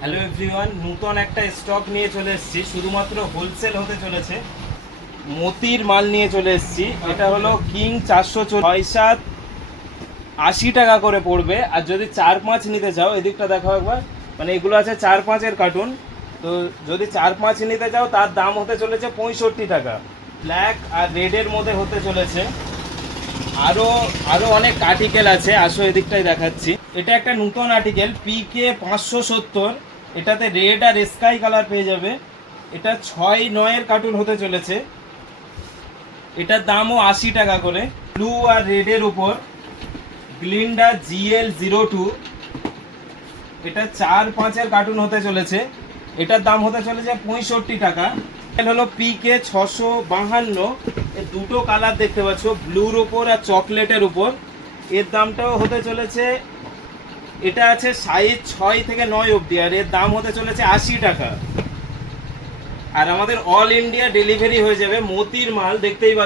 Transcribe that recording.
Hello everyone, নতুন একটা stock নিয়ে চলে এসেছি। শুধুমাত্র হোলসেল হতে চলেছে, মতির মাল নিয়ে চলে এসেছি। এটা হলো কিং 407, 80 টাকা করে পড়বে। আর যদি 4-5 নিতে চাও, এদিকটা দেখো একবার, মানে এগুলো আছে 4-5-এর কার্টুন। তো যদি 4-5 নিতে চাও তার দাম হতে চলেছে 65 টাকা। ব্ল্যাক আর রেডের মধ্যে হতে চলেছে। আরো আরো অনেক আর্টিকেল আছে, আসো এদিকটাই দেখাচ্ছি। এটা একটা নতুন আর্টিকেল PK 570। এটাতে রেড আর স্কাই কালার পেয়ে যাবে। এটা 6-9-এর কার্টুন হতে চলেছে। এটার দামও 80 টাকা করে। ব্লু আর রেডের উপর গ্লিন্ডা GL02, এটা 4-5-এর কার্টুন হতে চলেছে। এটার দাম হতে চলেছে 65 টাকা। হলো PK 652, এর দুটো কালার দেখতে পাচ্ছ, ব্লুর উপর আর চকলেটের উপর। এর দামটাও হতে চলেছে, এটা আছে সাইজ 6 থেকে 9 অবধি, আর এর দাম হতে চলেছে 80 টাকা। আর আমাদের অল ইন্ডিয়া ডেলিভারি হয়ে যাবে। মতির মাল দেখতেই পাচ্ছ।